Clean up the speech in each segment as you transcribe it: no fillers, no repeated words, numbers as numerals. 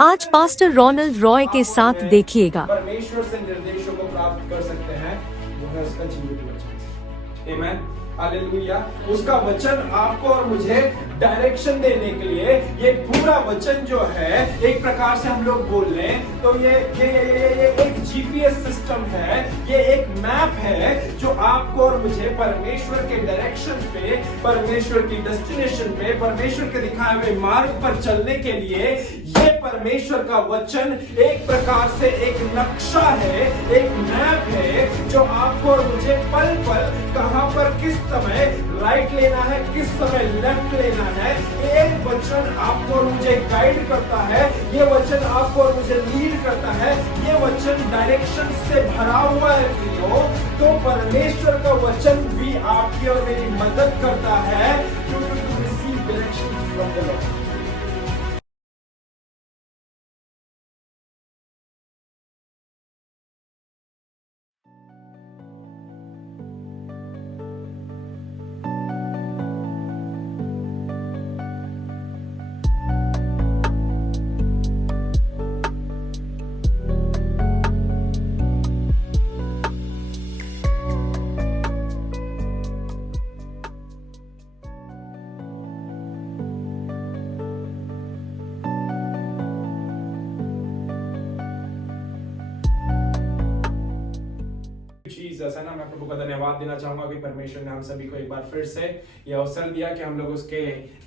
आज pastor Ronald Roy के साथ देखिएगा। परमेश्वर से निर्देशों को प्राप्त कर सकते हैं, वो है उसका जीवित वचन। आमेन, हालेलुया। उसका वचन आपको और मुझे डायरेक्शन देने के लिए, ये पूरा वचन जो है एक प्रकार से हम लोग बोल लें तो ये एक जीपीएस सिस्टम है, ये एक मैप है जो आपको और मुझे परमेश्वर के डायरेक्शन पे, परमेश्वर की डेस्टिनेशन पे, परमेश्वर के दिखाए हुए मार्ग पर चलने के लिए ये परमेश्वर का वचन एक प्रकार से एक नक्शा है, एक मैप है जो आपको और मुझे पल पल कहां पर किस समय राइट लेना है, किस समय लेफ्ट लेना है, ये वचन आपको और मुझे गाइड करता है, ये वचन आपको और मुझे लीड करता है, ये वचन डायरेक्शन से भरा हुआ है प्रियो। तो परमेश्वर का वचन भी आपकी और मेरी मदद करता है to receive direction from the Lord. है ना, मैं प्रभु का धन्यवाद देना चाहूंगा कि परमेश्वर ने हम सभी को एक बार फिर से यह अवसर दिया कि हम लोग उसके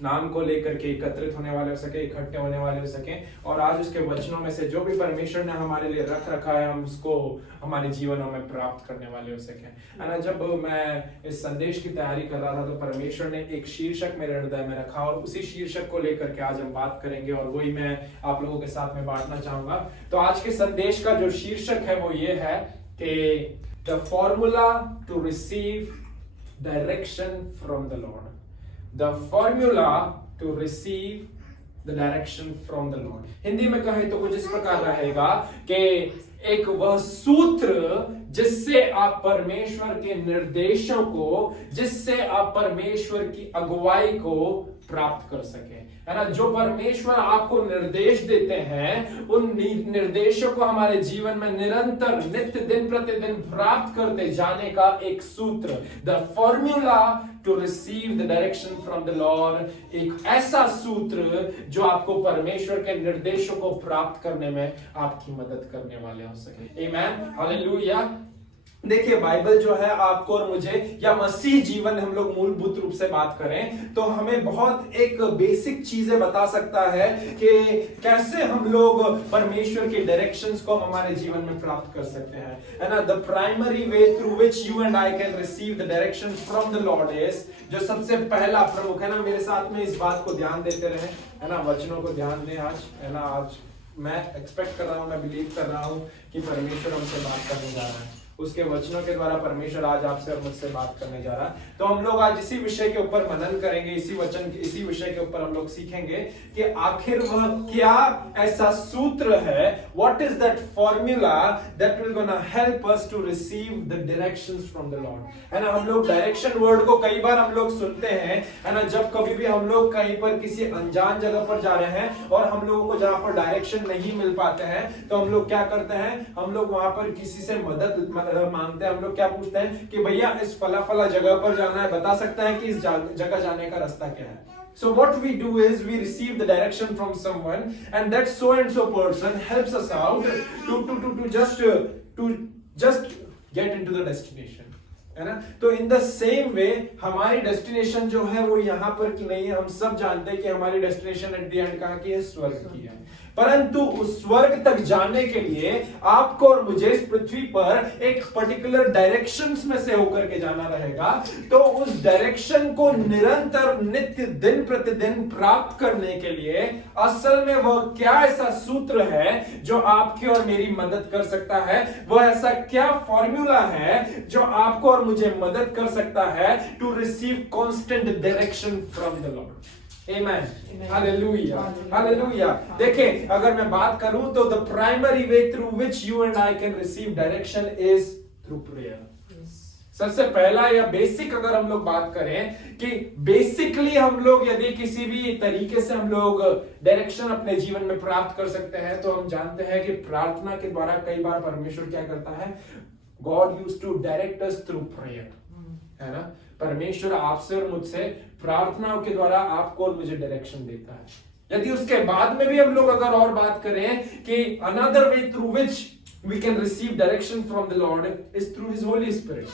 नाम को लेकर के एकत्रित होने वाले हो सके, इकट्ठे होने वाले हो सके, और आज उसके वचनों में से जो भी परमेश्वर ने हमारे लिए रख रखा है हम उसको हमारे जीवनों में प्राप्त करने वाले हो सके। है ना, जब मैं इस संदेश की तैयारी कर रहा था तो परमेश्वर ने एक शीर्षक मेरे हृदय में रखा और उसी शीर्षक को लेकर के आज हम बात करेंगे और वही मैं आप लोगों के साथ में बांटना चाहूंगा। तो आज के संदेश का जो शीर्षक है वो ये है कि The formula to receive direction from the Lord. The formula to receive the direction from the Lord. Hindi में कहें तो कुछ इस प्रकार रहेगा कि एक वह सूत्र जिससे आप परमेश्वर के निर्देशों को, जिससे आप परमेश्वर की अगुवाई को प्राप्त कर सके। है ना, जो परमेश्वर आपको निर्देश देते हैं उन निर्देशों को हमारे जीवन में निरंतर नित्य दिन प्रतिदिन प्राप्त करते जाने का एक सूत्र, the formula to receive the direction from the Lord, एक ऐसा सूत्र जो आपको परमेश्वर के निर्देशों को प्राप्त करने में आपकी मदद करने वाले हो सके। आमेन, हालेलुया। देखिए, बाइबल जो है आपको और मुझे, या मसीह जीवन हम लोग मूलभूत रूप से बात करें तो हमें बहुत एक बेसिक चीजें बता सकता है कि कैसे हम लोग परमेश्वर के डायरेक्शंस को हमारे जीवन में प्राप्त कर सकते हैं। है ना, the primary way through which you and I can receive the directions from the Lord is, जो सबसे पहला प्रमुख है ना, मेरे साथ में इस बात को ध्यान देते रहे, है ना, वचनों को ध्यान दें आज। है ना, आज मैं एक्सपेक्ट कर रहा हूं, मैं बिलीव कर रहा हूं कि परमेश्वर हमसे बात करने जा रहा है, उसके वचनों के द्वारा परमेश्वर आज आपसे और मुझसे बात करने जा रहा है। तो हम लोग आज इसी विषय के ऊपर मनन करेंगे, इसी विषय के ऊपर हम लोग सीखेंगे कि आखिर वह क्या ऐसा सूत्र है, what is that formula that will gonna help us to receive the directions from the Lord. है ना, हम लोग डायरेक्शन वर्ड को कई बार हम लोग सुनते हैं, है ना, जब कभी भी हम लोग कहीं पर किसी अनजान जगह पर जा रहे हैं और हम लोगों को जहां पर डायरेक्शन नहीं मिल पाते हैं तो हम लोग क्या करते हैं, हम लोग वहां पर किसी से मदद मांगते हैं। हम लोग क्या पूछते हैं कि भैया इस फला फला जगह पर जाना है, बता सकता है कि इस जगह जाने का रास्ता क्या है। So what we do is we receive the direction from someone and that so and so person helps us out to just get into the destination। है ना, तो इन द सेम वे हमारी डेस्टिनेशन जो है वो यहाँ पर की नहीं है। हम सब जानते हैं कि हमारी डेस्टिनेशन एट द एंड कहाँ की है, स्वर्ग की है। परंतु उस स्वर्ग तक जाने के लिए आपको और मुझे इस पृथ्वी पर एक पर्टिकुलर डायरेक्शंस में से होकर के जाना रहेगा। तो उस डायरेक्शन को निरंतर नित्य दिन प्रतिदिन प्राप्त करने के लिए असल में वह क्या ऐसा सूत्र है जो आपकी और मेरी मदद कर सकता है, वह ऐसा क्या फॉर्मूला है जो आपको और मुझे मदद कर सकता है to receive constant direction from the Lord. Amen. Hallelujah. Hallelujah. देखिए, अगर मैं बात करूं तो the primary way through which you and I can receive direction is through prayer. सबसे पहला या बेसिक अगर हम लोग बात करें कि बेसिकली हम लोग यदि किसी भी तरीके से हम लोग डायरेक्शन अपने जीवन में प्राप्त कर सकते हैं, तो हम जानते हैं कि प्रार्थना के द्वारा कई बार परमेश्वर क्या करता है, God used to direct us through prayer, है ना। परमेश्वर आपसे और मुझसे प्रार्थनाओं के द्वारा आपको और मुझे डायरेक्शन देता है। यदि उसके बाद में भी हम लोग अगर और बात करें कि another way through which we can receive direction from the Lord is through His Holy Spirit।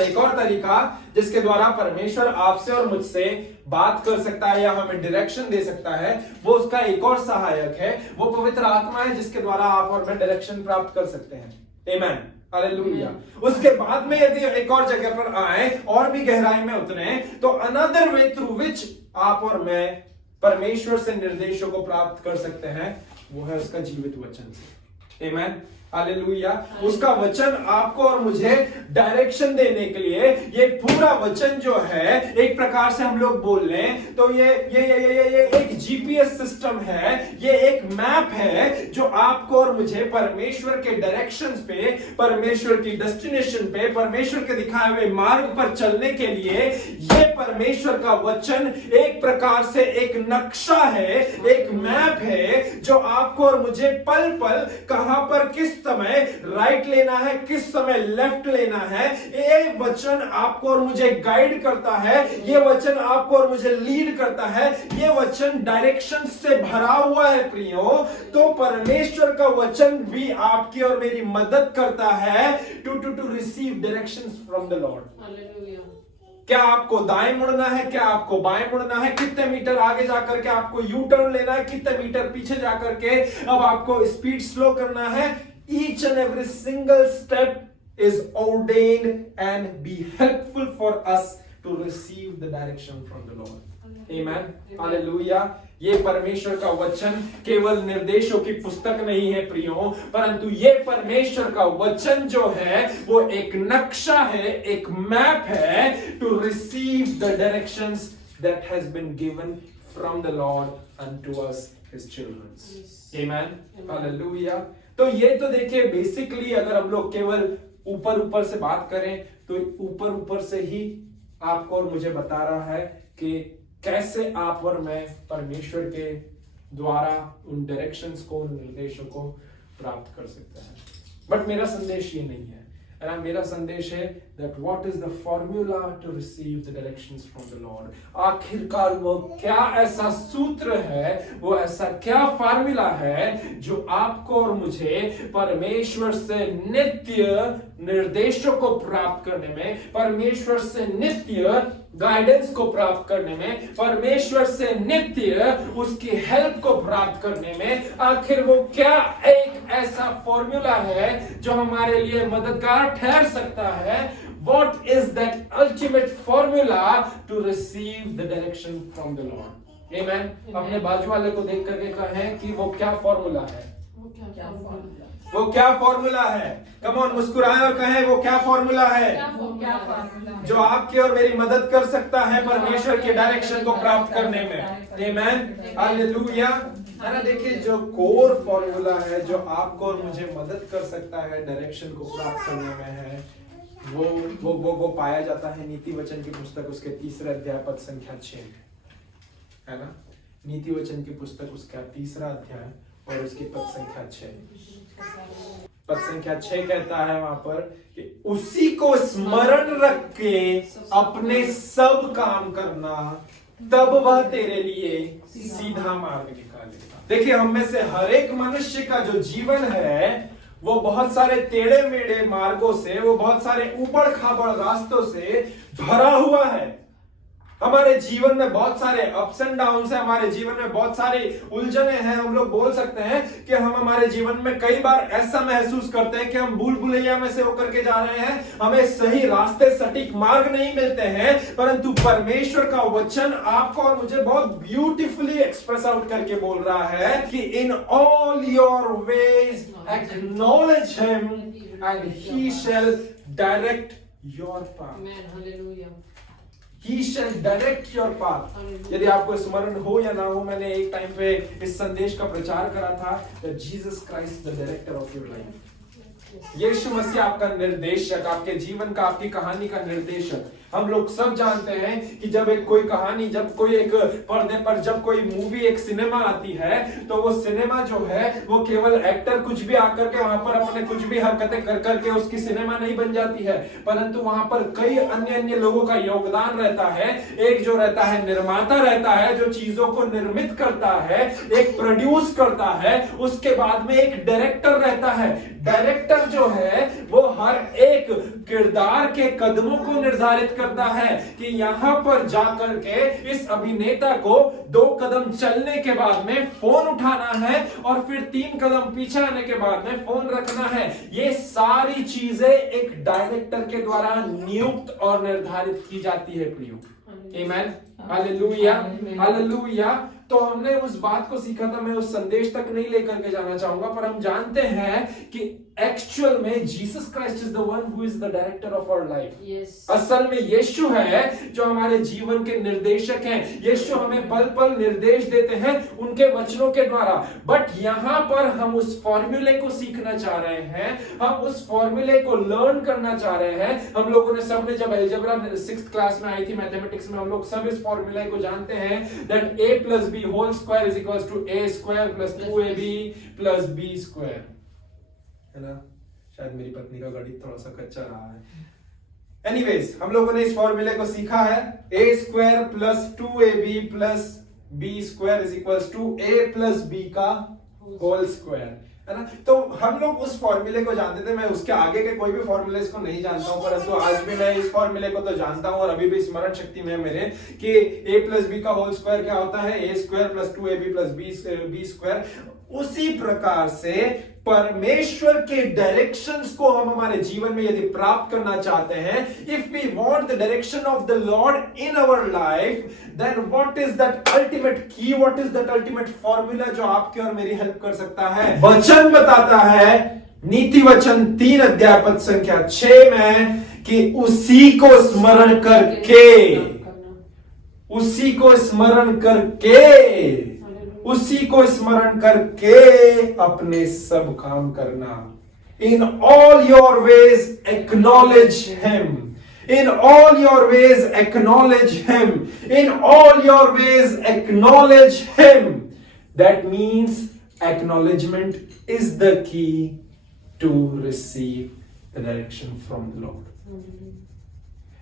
एक और तरीका जिसके द्वारा परमेश्वर आपसे और मुझसे बात कर सकता है या हमें डायरेक्शन दे सकता है, वो उसका एक और सहायक है, वो पवित्र आत्मा है, जिसके द्वारा आप और मैं डायरेक्शन प्राप्त कर सकते हैं। आमेन, हालेलुया। उसके बाद में यदि एक और जगह पर आए और भी गहराई में उतरे, तो अनदर वे थ्रू विच आप और मैं परमेश्वर से निर्देशों को प्राप्त कर सकते हैं, वो है उसका जीवित वचन से। आमेन, हालेलुया। उसका वचन आपको और मुझे डायरेक्शन देने के लिए, ये पूरा वचन जो है एक प्रकार से हम लोग बोल लें तो ये एक जीपीएस सिस्टम है, ये एक मैप है जो आपको और मुझे परमेश्वर के डायरेक्शंस पे, परमेश्वर की डेस्टिनेशन पे, परमेश्वर के दिखाए हुए मार्ग पर चलने के लिए, ये परमेश्वर का वचन एक प्रकार से एक नक्शा है, एक मैप है जो आपको और मुझे पल पल कहां पर किस समय राइट लेना है, किस समय लेफ्ट लेना है, ये वचन आपको और मुझे गाइड करता है, ये वचन आपको और मुझे लीड करता है, ये वचन डायरेक्शन से भरा हुआ है प्रियो। तो परमेश्वर का वचन भी आपकी और मेरी मदद करता है to receive directions from the Lord. Hallelujah. क्या आपको दाएं मुड़ना है, क्या आपको बाएं मुड़ना है, कितने मीटर आगे जाकर के आपको यू टर्न लेना है, कितने मीटर पीछे जाकर के अब आपको स्पीड स्लो करना है, each and every single step is ordained and be helpful for us to receive the direction from the Lord। Amen, Hallelujah। ये परमेश्वर का वचन केवल निर्देशों की पुस्तक नहीं है प्रियो, परंतु ये परमेश्वर का वचन जो है वो एक नक्शा है, एक मैप है to receive the directions that has been given from the Lord unto us his children। Amen, Hallelujah। तो ये तो देखिए बेसिकली अगर हम लोग केवल ऊपर से बात करें तो ऊपर से ही आपको और मुझे बता रहा है कि कैसे आप और मैं परमेश्वर के द्वारा उन डायरेक्शंस को, उन निर्देशों को प्राप्त कर सकते हैं। बट मेरा संदेश ये नहीं है, मेरा संदेश है that what is the formula to receive the directions from the Lord। आखिरकार वो क्या ऐसा सूत्र है, वो ऐसा क्या फार्मूला है जो आपको और मुझे परमेश्वर से नित्य निर्देशों को प्राप्त करने में, परमेश्वर से नित्य गाइडेंस को प्राप्त करने में, परमेश्वर से नित्य उसकी हेल्प को प्राप्त करने में, आखिर वो क्या एक ऐसा फॉर्मूला है जो हमारे लिए मददगार ठहर सकता है। What is that ultimate formula to receive the direction from the Lord? Amen। अपने बाजू वाले को देख करके कहें कि वो क्या फॉर्मूला है, वो क्या फॉर्मूला है। कम ऑन, मुस्कुराएं और कहें वो क्या फॉर्मूला है जो आपकी और मेरी मदद कर सकता है परमेश्वर के डायरेक्शन को प्राप्त करने में। आमेन, हालेलुया। है, देखिए जो कोर फॉर्मूला है जो आपको और मुझे मदद कर सकता है डायरेक्शन को प्राप्त करने में है, वो पाया जाता है नीति वचन की पुस्तक उसके 3 अध्याय पद संख्या 6 है ना। नीति वचन की पुस्तक उसका 3 अध्याय और उसकी पद संख्या 6। पद संख्या 6 कहता है वहां पर कि उसी को स्मरण रख के अपने सब काम करना, तब वह तेरे लिए सीधा मार्ग निकालेगा। देखिए हम में से हर एक मनुष्य का जो जीवन है वो बहुत सारे टेढ़े मेढ़े मार्गों से, वो बहुत सारे ऊबड़ खाबड़ रास्तों से भरा हुआ है। हमारे जीवन में बहुत सारे अप्स एंड डाउन्स है, हमारे जीवन में बहुत सारे उलझने हैं। हम लोग बोल सकते हैं कि हम हमारे जीवन में कई बार ऐसा महसूस करते हैं कि हम भूल भुलैया में से होकर के जा रहे हैं, हमें सही रास्ते, सटीक मार्ग नहीं मिलते हैं। परंतु परमेश्वर का वचन आपको और मुझे बहुत ब्यूटीफुली एक्सप्रेस आउट करके बोल रहा है कि in all your ways acknowledge him and he shall direct your path. He shall direct your path। यदि आपको स्मरण हो या ना हो, मैंने एक टाइम पे इस संदेश का प्रचार करा था that Jesus Christ the director of your life। यीशु मसीह आपका निर्देशक, आपके जीवन का, आपकी कहानी का निर्देशक। हम लोग सब जानते हैं कि जब एक कोई कहानी, जब कोई एक पर्दे पर, जब कोई मूवी, एक सिनेमा आती है, तो वो सिनेमा जो है वो केवल एक्टर कुछ भी आकर के वहां पर अपने कुछ भी हरकतें कर करके उसकी सिनेमा नहीं बन जाती है, परंतु वहां पर कई अन्य अन्य लोगों का योगदान रहता है। एक जो रहता है निर्माता रहता है, जो चीजों को निर्मित करता है, एक प्रोड्यूस करता है, उसके बाद में एक डायरेक्टर रहता है। डायरेक्टर जो है वो हर एक किरदार के कदमों को निर्धारित करता है कि यहां पर जाकर के इस अभिनेता को 2 कदम चलने के बाद में फोन उठाना है और फिर 3 कदम पीछे आने के बाद में फोन रखना है। ये सारी चीजें एक डायरेक्टर के द्वारा नियुक्त और निर्धारित की जाती है प्रियो। आमीन, हालेलुया, हालेलुया। तो हमने उस बात को सीखा था, मैं उस संदेश तक नहीं लेकर के जाना चाहूंगा, पर हम जानते हैं कि एक्चुअल में Jesus Christ is the one who is the director of our life. असल में यीशु है जो हमारे जीवन के निर्देशक हैं। यीशु हमें पल पल निर्देश देते हैं उनके वचनों के द्वारा। बट यहां पर हम उस फॉर्मूले को सीखना चाह रहे हैं, हम उस फॉर्मूले को लर्न करना चाह रहे हैं। हम लोगों ने सबने जब अलजेब्रा 6th क्लास में आई थी, मैथमेटिक्स में, हम लोग सब इस फॉर्मूले को जानते हैं that a + b whole square is equals to a square plus 2ab plus b square, है ना। शायद मेरी पत्नी का गणित थोड़ा सा कच्चा रहा है। एनीवेज, हम लोगों ने इस फॉर्मूले को सीखा है, a square plus 2ab plus b square is equals to a plus b का होल स्क्वायर, है ना। तो हम लोग उस फॉर्मूले को जानते थे। मैं उसके आगे के कोई भी फॉर्मूले को नहीं जानता हूं, परंतु आज भी मैं इस फॉर्मूले को तो जानता हूं और अभी भी स्मरण शक्ति में मेरे कि a प्लस b का होल स्क्वायर क्या होता है, a square plus 2ab plus b square. उसी प्रकार से परमेश्वर के डायरेक्शंस को हम हमारे जीवन में यदि प्राप्त करना चाहते हैं, if we want the direction of the lord in our life, then what is that ultimate key, what is that ultimate formula जो आपकी और मेरी हेल्प कर सकता है। वचन बताता है, नीति वचन 3 अध्याय पद संख्या 6 में, कि उसी को स्मरण करके, उसी को स्मरण करके, उसी को स्मरण करके अपने सब काम करना। In all your ways acknowledge him, in all your ways acknowledge him, in all your ways acknowledge him. That means acknowledgement is the key to receive the direction from the Lord.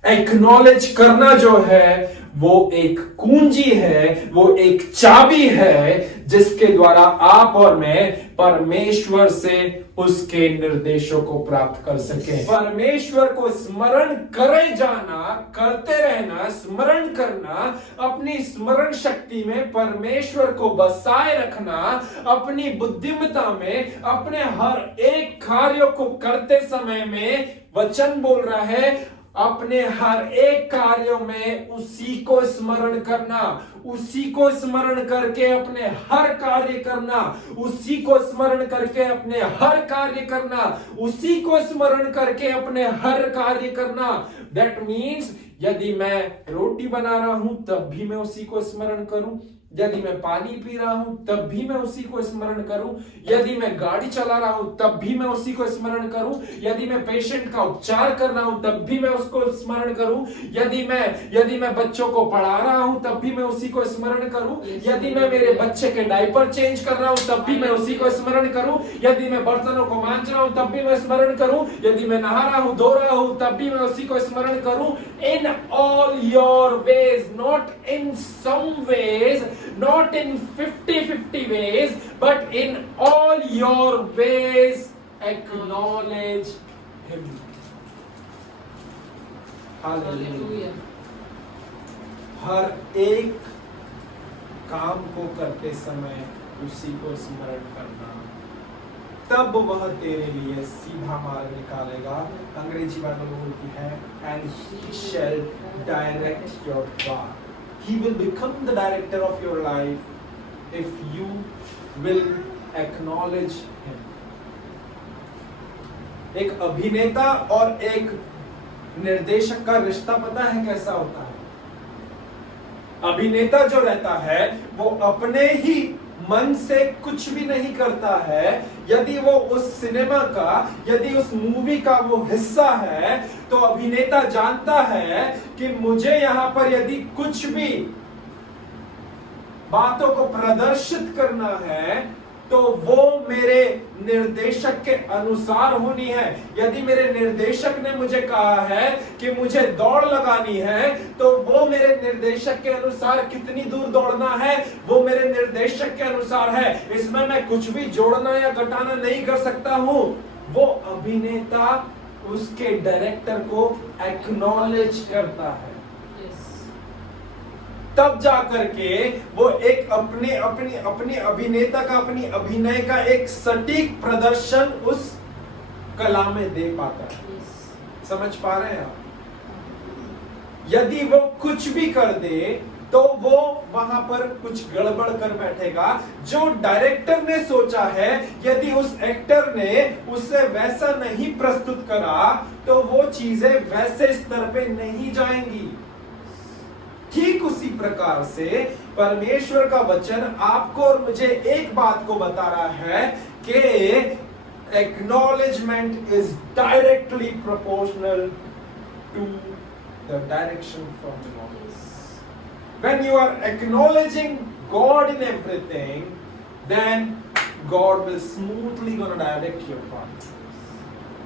Acknowledge करना जो है वो एक कुंजी है, वो एक चाबी है जिसके द्वारा आप और मैं परमेश्वर से उसके निर्देशों को प्राप्त कर सके। परमेश्वर को स्मरण करे जाना, करते रहना, स्मरण करना, अपनी स्मरण शक्ति में परमेश्वर को बसाए रखना, अपनी बुद्धिमत्ता में अपने हर एक कार्यों को करते समय में वचन बोल रहा है, अपने हर एक कार्यों में उसी को स्मरण करना, उसी को स्मरण करके अपने हर कार्य करना, उसी को स्मरण करके अपने हर कार्य करना, उसी को स्मरण करके अपने हर कार्य करना। दैट मीन्स यदि मैं रोटी बना रहा हूं तब भी मैं उसी को स्मरण करूं, यदि मैं पानी पी रहा हूं तब भी मैं उसी को स्मरण करूं, यदि मैं गाड़ी चला रहा हूं तब भी मैं उसी को स्मरण करूं, यदि मैं पेशेंट का उपचार कर रहा हूं तब भी मैं उसको स्मरण करूं, यदि मैं बच्चों को पढ़ा रहा हूं तब भी मैं उसी को स्मरण करूं, यदि मैं मेरे बच्चे के डायपर चेंज कर रहा हूं तब भी मैं उसी को स्मरण करूं, यदि मैं बर्तनों को मांज रहा हूं तब भी मैं स्मरण करूं, यदि मैं नहा रहा हूं, धो रहा हूं तब भी मैं उसी को स्मरण करूं। In all your ways, not in some ways, not in 50-50 ways, but in all your ways acknowledge him. Hallelujah. हर एक काम को करते समय उसी को स्मरण करना, तब वह तेरे लिए सीधा मार्ग निकालेगा। अंग्रेजी बाइबल बोलती है, and he shall direct your path. He will become the director of your life if you will acknowledge him. एक अभिनेता और एक निर्देशक का रिश्ता पता है कैसा होता है? अभिनेता जो रहता है वो अपने ही मन से कुछ भी नहीं करता है, यदि वो उस सिनेमा का, यदि उस मूवी का वो हिस्सा है, तो अभिनेता जानता है कि मुझे यहां पर यदि कुछ भी बातों को प्रदर्शित करना है तो वो मेरे निर्देशक के अनुसार होनी है। यदि मेरे निर्देशक ने मुझे कहा है कि मुझे दौड़ लगानी है, तो वो मेरे निर्देशक के अनुसार कितनी दूर दौड़ना है वो मेरे निर्देशक के अनुसार है। इसमें मैं कुछ भी जोड़ना या घटाना नहीं कर सकता हूं। वो अभिनेता उसके डायरेक्टर को एक्नॉलेज करता है, तब जाकर के वो एक अपने अभिनेता का, अपनी अभिनय का एक सटीक प्रदर्शन उस कला में दे पाता है। समझ पा रहे हैं आप? यदि वो कुछ भी कर दे तो वो वहां पर कुछ गड़बड़ कर बैठेगा। जो डायरेक्टर ने सोचा है, यदि उस एक्टर ने उससे वैसा नहीं प्रस्तुत करा तो वो चीजें वैसे स्तर पे नहीं जाएंगी। ठीक उसी प्रकार से परमेश्वर का वचन आपको और मुझे एक बात को बता रहा है कि acknowledgement is directly proportional to the direction from the Lord. When you are acknowledging God in everything, then God will smoothly gonna direct your path.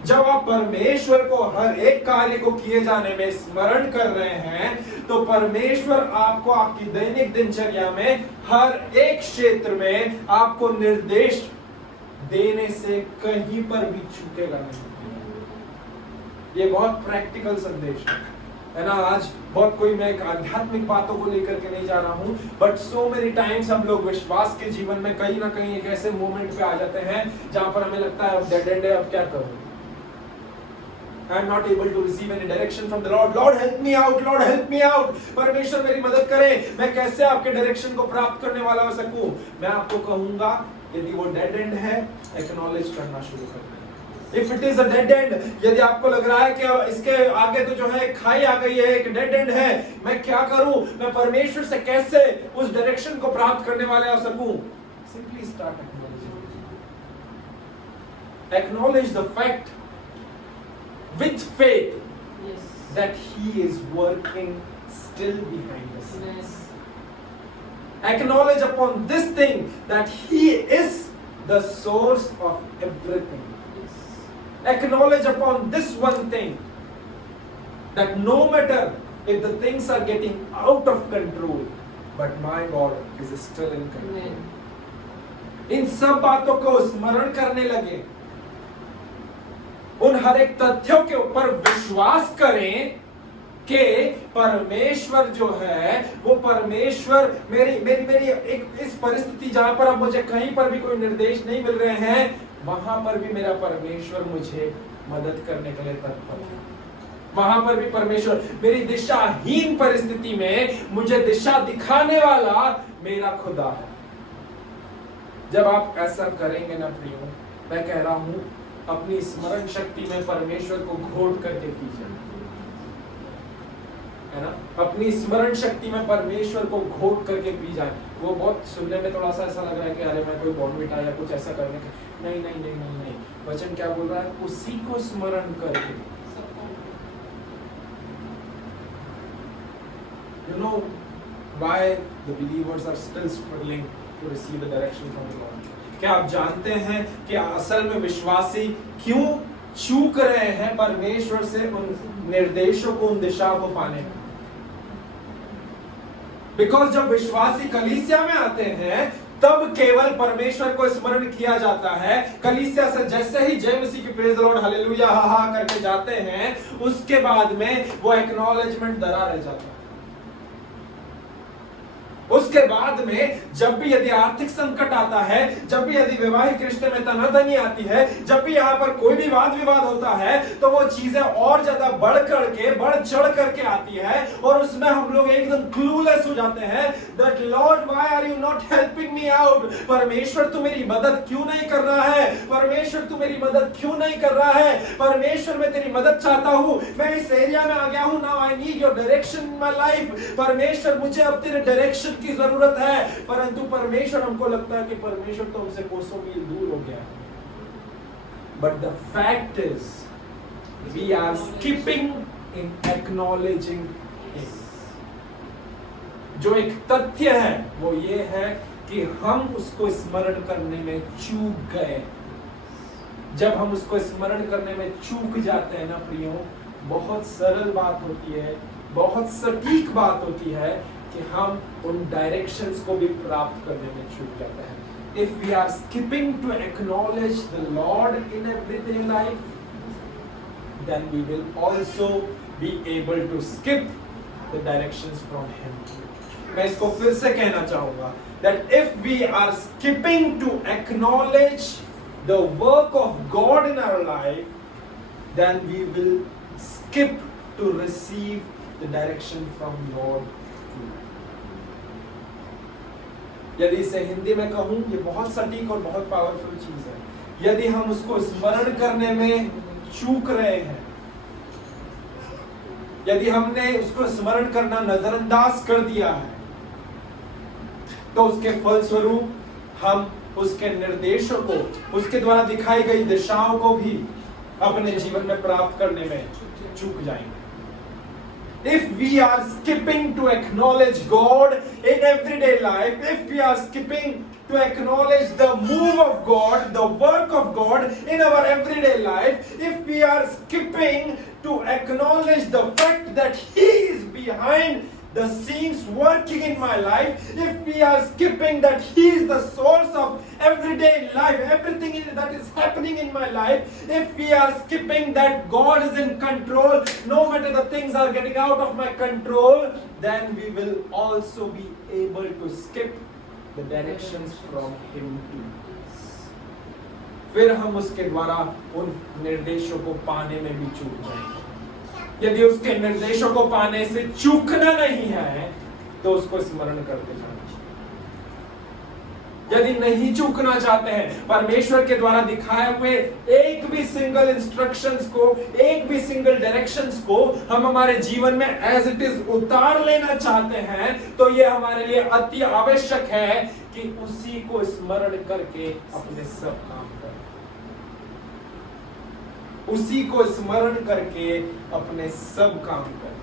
जब आप परमेश्वर को हर एक कार्य को किए जाने में स्मरण कर रहे हैं, तो परमेश्वर आपको आपकी दैनिक दिनचर्या में हर एक क्षेत्र में आपको निर्देश देने से कहीं पर भी चूकेगा नहीं। ये बहुत प्रैक्टिकल संदेश है ना। आज बहुत कोई, मैं आध्यात्मिक बातों को लेकर के नहीं जा रहा हूं, बट सो मेनी टाइम्स हम लोग विश्वास के जीवन में कहीं ना कहीं एक ऐसे मोमेंट पे आ जाते हैं जहां पर हमें लगता है अब डेड एंड है, अब क्या करूं? I am not able to receive any direction from the Lord. Lord help me out. Lord help me out. परमेश्वर मेरी मदद करे, मैं कैसे आपके डायरेक्शन को प्राप्त करने वाला हो सकूं? मैं आपको कहूंगा, यदि वो डेड एंड है, एक्नॉलेज करना शुरू कर दें। If it is a dead end, यदि आपको लग रहा है कि इसके आगे तो जो है खाई आ गई है, एक डेड एंड है, मैं क्या करूं? मैं परमेश्वर से कैसे उस डायरेक्शन को प्राप्त करने वाला हो सकूं? Simply start acknowledging. Acknowledge the fact with faith, Yes. that He is working still behind the scenes. Yes. Acknowledge upon this thing that He is the source of everything. Yes. Acknowledge upon this one thing, that no matter if the things are getting out of control, but my God is still in control. Amen. इन सब बातों को स्मरण करने लगे, उन हर एक तथ्यों के ऊपर विश्वास करें कि परमेश्वर जो है वो परमेश्वर मेरी एक इस परिस्थिति जहां पर अब मुझे कहीं पर भी कोई निर्देश नहीं मिल रहे हैं, वहां पर भी मेरा परमेश्वर मुझे मदद करने के लिए तत्पर है। वहां पर भी परमेश्वर मेरी दिशाहीन परिस्थिति में मुझे दिशा दिखाने वाला मेरा खुदा है। जब आप ऐसा करेंगे ना प्रियो, मैं कह रहा हूं, अपनी स्मरण शक्ति में परमेश्वर को घोट करके पीजिए, है ना। अपनी स्मरण शक्ति में परमेश्वर को घोट करके पी जाए। वो बहुत सुनने में थोड़ा सा ऐसा लग रहा है कि अरे मैं कोई बॉर्नविटा या कुछ ऐसा करने का, नहीं नहीं नहीं नहीं नहीं। वचन क्या बोल रहा है? उसी को स्मरण करके। You know why the believers are still struggling to receive the direction from the Lord? क्या आप जानते हैं कि असल में विश्वासी क्यों चूक रहे हैं परमेश्वर से उन निर्देशों को, उन दिशाओं को पाने में? बिकॉज जब विश्वासी कलीसिया में आते हैं तब केवल परमेश्वर को स्मरण किया जाता है। कलीसिया से जैसे ही जय मसीह की प्रेज द लॉर्ड हालेलुया हा हा करके जाते हैं, उसके बाद में वो एक्नॉलेजमेंट धरा रह जाता है। उसके बाद में जब भी यदि आर्थिक संकट आता है, जब भी यदि वैवाहिक रिश्ते में तनातनी आती है, जब भी यहाँ पर कोई भी वाद विवाद होता है, तो वो चीजें और ज्यादा बढ़ चढ़ करके आती है और उसमें हम लोग एकदम क्लूलेस हो जाते हैं that Lord why are you not helping me out? परमेश्वर तू मेरी मदद क्यों नहीं कर रहा है? परमेश्वर तू मेरी मदद क्यों नहीं कर रहा है? परमेश्वर मैं तेरी मदद चाहता हूँ, मैं इस एरिया में आ गया हूँ, now I need your direction in my life। परमेश्वर मुझे अब तेरे डायरेक्शन की जरूरत है, परंतु परमेश्वर, हमको लगता है कि परमेश्वर तो हमसे कोसों मील दूर हो गया है। But the fact is we are skipping in acknowledging him. जो एक तथ्य है वो ये है कि हम उसको स्मरण करने में चूक गए। जब हम उसको स्मरण करने में चूक जाते हैं ना प्रियो, बहुत सरल बात होती है, बहुत सटीक बात होती है कि हम उन डायरेक्शंस को भी प्राप्त करने में चूक जाते हैं। If we are skipping to acknowledge the Lord in everyday life, then we will also be able to skip the directions from Him. मैं इसको फिर से कहना चाहूंगा that if we are skipping to acknowledge the work of God in our life, then we will skip to receive the direction from Lord. यदि इसे हिंदी में कहूं, ये बहुत सटीक और बहुत पावरफुल चीज है। यदि हम उसको स्मरण करने में चूक रहे हैं, यदि हमने उसको स्मरण करना नजरअंदाज कर दिया है, तो उसके फलस्वरूप हम उसके निर्देशों को, उसके द्वारा दिखाई गई दिशाओं को भी अपने जीवन में प्राप्त करने में चूक जाएंगे। If we are skipping to acknowledge God in everyday life, if we are skipping to acknowledge the move of God, the work of God in our everyday life, if we are skipping to acknowledge the fact that He is behind the scenes working in my life, if we are skipping that He is the source of everyday life, everything that is happening in my life, if we are skipping that God is in control, no matter the things are getting out of my control, then we will also be able to skip the directions from Him too. फिर हम उसके द्वारा उन निर्देशों को पाने में भी चूक जाएंगे। यदि उसके निर्देशों को पाने से चूकना नहीं है, तो उसको स्मरण करते जाना चाहिए। यदि नहीं चूकना चाहते हैं, परमेश्वर के द्वारा दिखाए हुए एक भी सिंगल इंस्ट्रक्शंस को, एक भी सिंगल डायरेक्शंस को हम हमारे जीवन में एज इट इज उतार लेना चाहते हैं, तो यह हमारे लिए अति आवश्यक है कि उसी को स्मरण करके अपने सब काम करें, उसी को स्मरण करके अपने सब काम करें।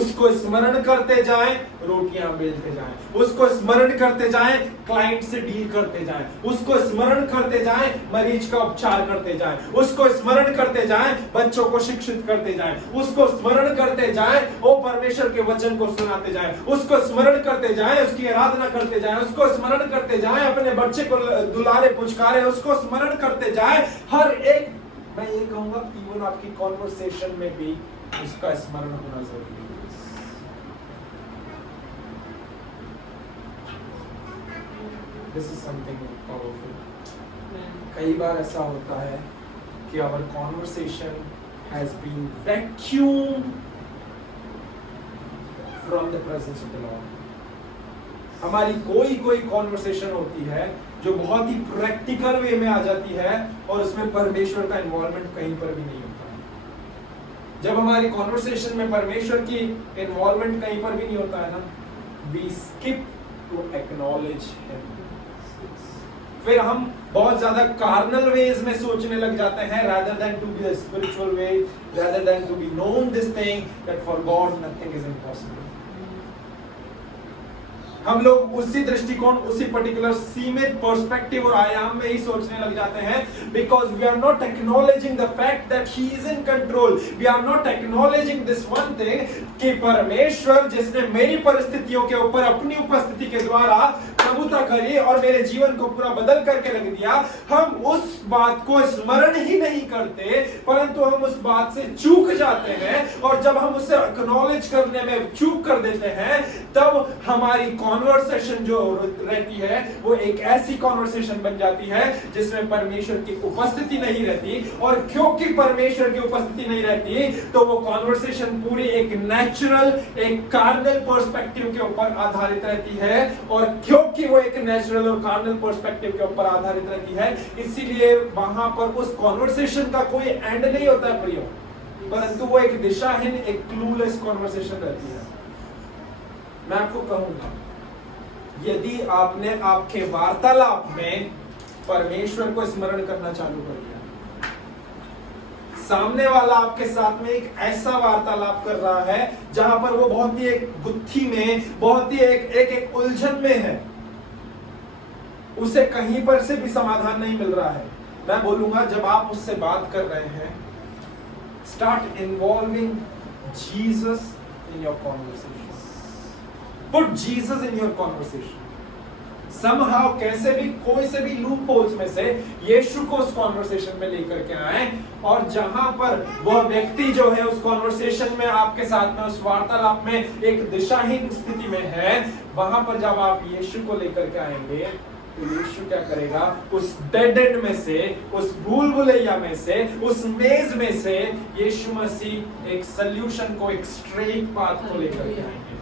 उसको स्मरण करते जाएं, रोटियां बेलते जाएं, उसको स्मरण करते जाएं, क्लाइंट से डील करते जाएं, उसको स्मरण करते जाएं, मरीज का उपचार करते जाएं, उसको स्मरण करते जाएं, बच्चों को शिक्षित करते जाएं, उसको स्मरण करते जाएं, वो परमेश्वर के वचन को सुनाते जाएं, उसको स्मरण करते जाएं, उसकी आराधना करते जाएं, उसको स्मरण करते जाएं, अपने बच्चे को दुलारे पुचकारे, उसको स्मरण करते जाएं। हर एक, मैं ये कहूंगा, इवन आपकी कॉन्वर्सेशन में भी उसका स्मरण होना जरूरी है। This is something powerful. कई बार ऐसा होता है कि our conversation has been vacuumed from the presence of the Lord. हमारी कोई कॉन्वर्सेशन होती है जो बहुत ही प्रैक्टिकल वे में आ जाती है और उसमें परमेश्वर का इन्वॉल्वमेंट कहीं पर भी नहीं होता है। जब हमारी कॉन्वर्सेशन में परमेश्वर की इन्वॉल्वमेंट कहीं पर भी नहीं होता है ना, we skip to acknowledge Him. फिर हम बहुत ज्यादा कार्नल वेज में सोचने लग जाते हैं, rather than to be a spiritual way, rather than to be known this thing that for God nothing is impossible. हम लोग उसी दृष्टिकोण, उसी पर्टिकुलर सीमित पर्सपेक्टिव और आयाम में ही सोचने लग जाते हैं, because we are not acknowledging the fact that He is in control. We are not acknowledging this one thing कि परमेश्वर जिसने मेरी परिस्थितियों के ऊपर अपनी उपस्थिति के द्वारा प्रभुता करी और मेरे जीवन को पूरा बदल करके रख दिया, हम उस बात को स्मरण ही नहीं करते, परंतु हम उस बात से चूक जाते हैं। और जब हम उसे एक्नॉलेज करने में चूक कर देते हैं, तब हमारी कॉन्वर्सेशन जो रहती है वो एक ऐसी कॉन्वर्सेशन बन जाती है जिसमें परमेश्वर की उपस्थिति नहीं रहती। और क्योंकि परमेश्वर की उपस्थिति नहीं रहती, तो वो कॉन्वर्सेशन पूरी एक नेचुरल, एक कार्नल पर्सपेक्टिव के ऊपर आधारित रहती है। और क्योंकि वो एक नेचुरल और कार्नल पर्सपेक्टिव के ऊपर आधारित रहती है, इसीलिए वहां पर उस कॉन्वर्सेशन का कोई एंड नहीं होता है प्रियो, परंतु वो एक दिशाहीन, एक क्लूलेस कॉन्वर्सेशन रहती है। मैं आपको कहूंगा यदि आपने आपके वार्तालाप में परमेश्वर को स्मरण करना चालू कर दिया, सामने वाला आपके साथ में एक ऐसा वार्तालाप कर रहा है जहां पर वो बहुत ही एक गुत्थी में, बहुत ही एक उलझन में है, उसे कहीं पर से भी समाधान नहीं मिल रहा है, मैं बोलूंगा जब आप उससे बात कर रहे हैं, start involving Jesus in your conversation, put Jesus in your conversation. somehow कैसे भी कोई से भी लूप होल्स में से यीशु को उस कॉन्वर्सेशन में लेकर के आए, और जहां पर वह व्यक्ति जो है उस कॉन्वर्सेशन में आपके साथ में, उस वार्तालाप में एक दिशाहीन स्थिति में है, वहां पर जब आप यीशु को लेकर के आएंगे तो यीशु क्या करेगा, उस डेड एंड में से, उस भूल भुलैया में से, उस मेज में से यीशु मसीह एक सल्यूशन को, एक स्ट्रेट पाथ को लेकर के आएंगे।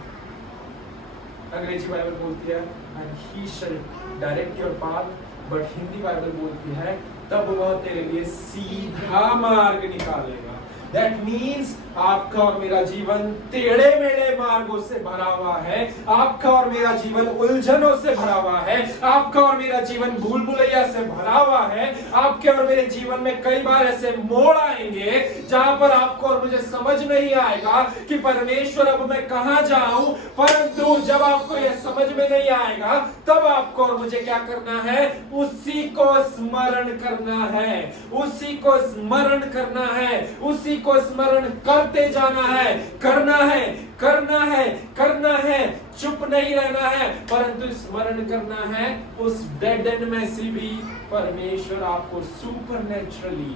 अंग्रेजी बाइबल बोलती है and he shall direct your path, but Hindi Bible बोलती है तब वह तेरे लिए सीधा मार्ग निकालेगा। That means आपका और मेरा जीवन टेढ़े मेढ़े मार्गों से भरा हुआ है, आपका और मेरा जीवन उलझनों से भरा हुआ है, आपका और मेरा जीवन भूल भुलैया से भरा हुआ है, आपके और मेरे जीवन में कई बार ऐसे मोड़ आएंगे जहां पर आपको और मुझे समझ नहीं आएगा कि परमेश्वर अब मैं कहां जाऊं, परंतु जब आपको यह समझ में नहीं आएगा तब आपको और मुझे क्या करना है, उसी को स्मरण करना है, उसी को स्मरण करना है, उसी को स्मरण करते जाना है, करना है, करना है, करना है, चुप नहीं रहना है, परंतु स्मरण करना है। उस डेड एंड में से भी परमेश्वर आपको सुपरनैचुरली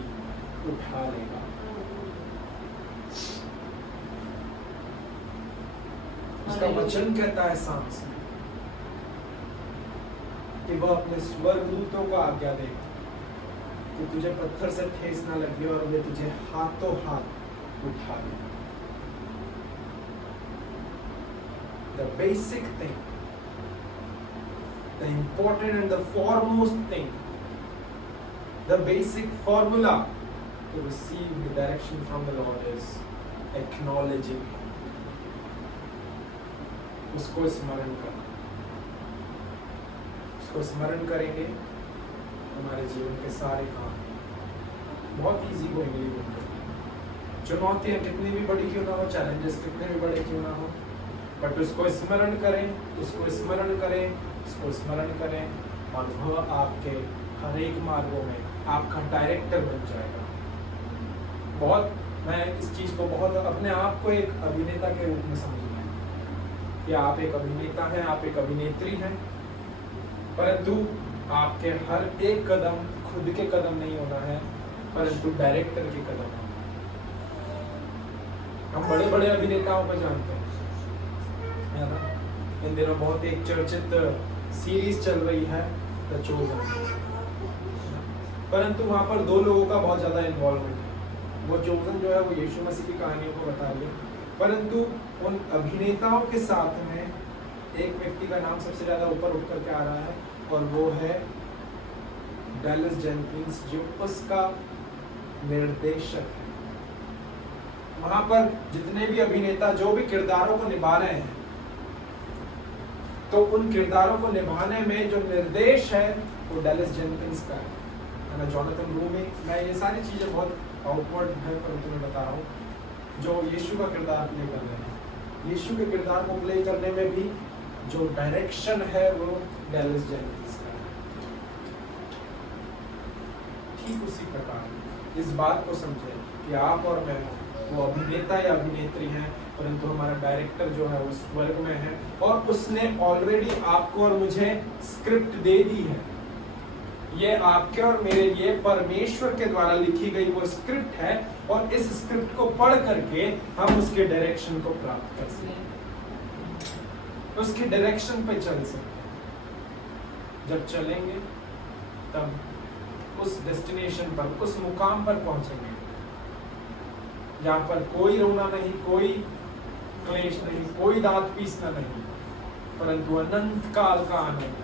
उठा लेगा। उसका वचन कहता है सांस में कि वह अपने स्वर्गदूतों को आज्ञा देगा कि तुझे पत्थर से ठेस ना लगे और वे तुझे हाथों हाथ उठा ले। The basic thing, the important and the foremost thing, the basic formula to receive the direction from the Lord is acknowledging Him. उसको स्मरण करना, उसको स्मरण करेंगे हमारे जीवन के सारे काम बहुत इजी होंगे। चुनौतियां कितनी भी बड़ी क्यों ना हो, चैलेंजेस कितने भी बड़े क्यों ना हो, बट उसको स्मरण करें, उसको स्मरण करें, उसको स्मरण करें, और वह आपके हर एक मार्गों में आपका डायरेक्टर बन जाएगा। बहुत मैं इस चीज को बहुत अपने आप को एक अभिनेता के रूप में समझूंगा कि आप एक अभिनेता हैं, आप एक अभिनेत्री हैं, परंतु आपके हर एक कदम खुद के कदम नहीं होना है, परंतु डायरेक्टर के कदम होना। हम बड़े बड़े अभिनेताओं को जानते हैं, इन दिनों बहुत एक चर्चित सीरीज चल रही है द चोजन, परंतु वहां पर दो लोगों का बहुत ज्यादा इन्वॉल्वमेंट है। वो चोजन जो है वो यीशु मसीह की कहानियों को बता रही है, परंतु उन अभिनेताओं के साथ में एक व्यक्ति का नाम सबसे ज्यादा ऊपर उठ करके आ रहा है, और वो है डैलस जेनकिंस, जो उसका निर्देशक है। वहां पर जितने भी अभिनेता जो भी किरदारों को निभा रहे हैं, तो उन किरदारों को निभाने में जो निर्देश है वो डैलस जेनकिंस का है, जॉनथन रूमी। मैं ये सारी चीजें बहुत आउटवर्ड है, परंतु मैं बता रहा हूँ जो यीशु का किरदार प्ले कर रहे हैं, यीशु के किरदार को प्ले करने में भी जो डायरेक्शन है वो डैलस जेनकिंस का है। ठीक उसी प्रकार इस बात को समझे कि आप और मैं वो अभिनेता या अभिनेत्री हैं, परंतु हमारा डायरेक्टर जो है वो स्वर्ग में है, और उसने ऑलरेडी आपको और मुझे स्क्रिप्ट दे दी है। ये आपके और मेरे लिए परमेश्वर के द्वारा लिखी गई वो स्क्रिप्ट है, और इस स्क्रिप्ट को पढ़ करके हम उसके डायरेक्शन को प्राप्त कर सकते हैं, उसके डायरेक्शन पे चल सकते हैं। जब चलेंगे तब उस डेस्टिनेशन पर, उस मुकाम पर पहुंचेंगे जहां पर कोई रोना नहीं, कोई क्लेश नहीं, कोई दांत पीसना नहीं, परंतु अनंत काल का आनंद है।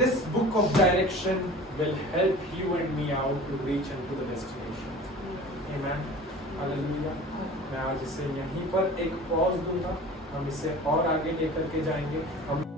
This book of direction will help you and me out to reach into the destination. Amen. Hallelujah. मैं आज इसे यहीं पर एक पॉज दूंगा हम इससे और आगे लेकर के जाएंगे। हम